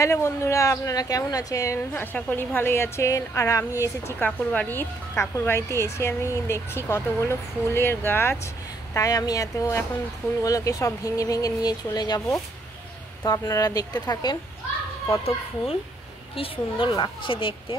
Hello বন্ধুরা, আপনারা কেমন আছেন? আশা করি ভালোই আছেন। আর আমি এসেছি কাকুর বাড়িতে এসে আমি দেখছি কতগুলো ফুলের গাছ। তাই আমি এখন ফুলগুলোকে সব ভেঙে ভেঙে নিয়ে চলে যাব। তো আপনারা দেখতে থাকেন, কত ফুল, কি সুন্দর লাগছে দেখতে।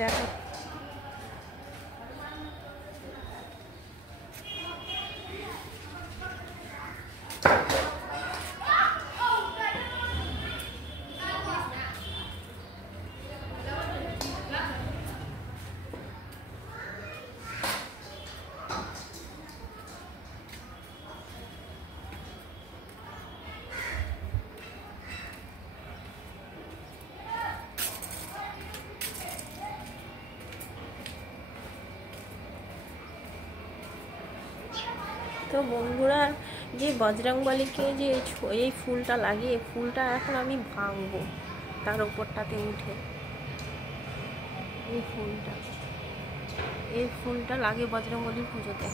দেখো, তো বন্ধুরা, যে বজরংবলীকে যে এই ফুলটা লাগিয়ে, ফুলটা এখন আমি ভাঙবো তার উপরটাতে উঠে। এই ফুলটা লাগে বজরংবলীর পুজোতে।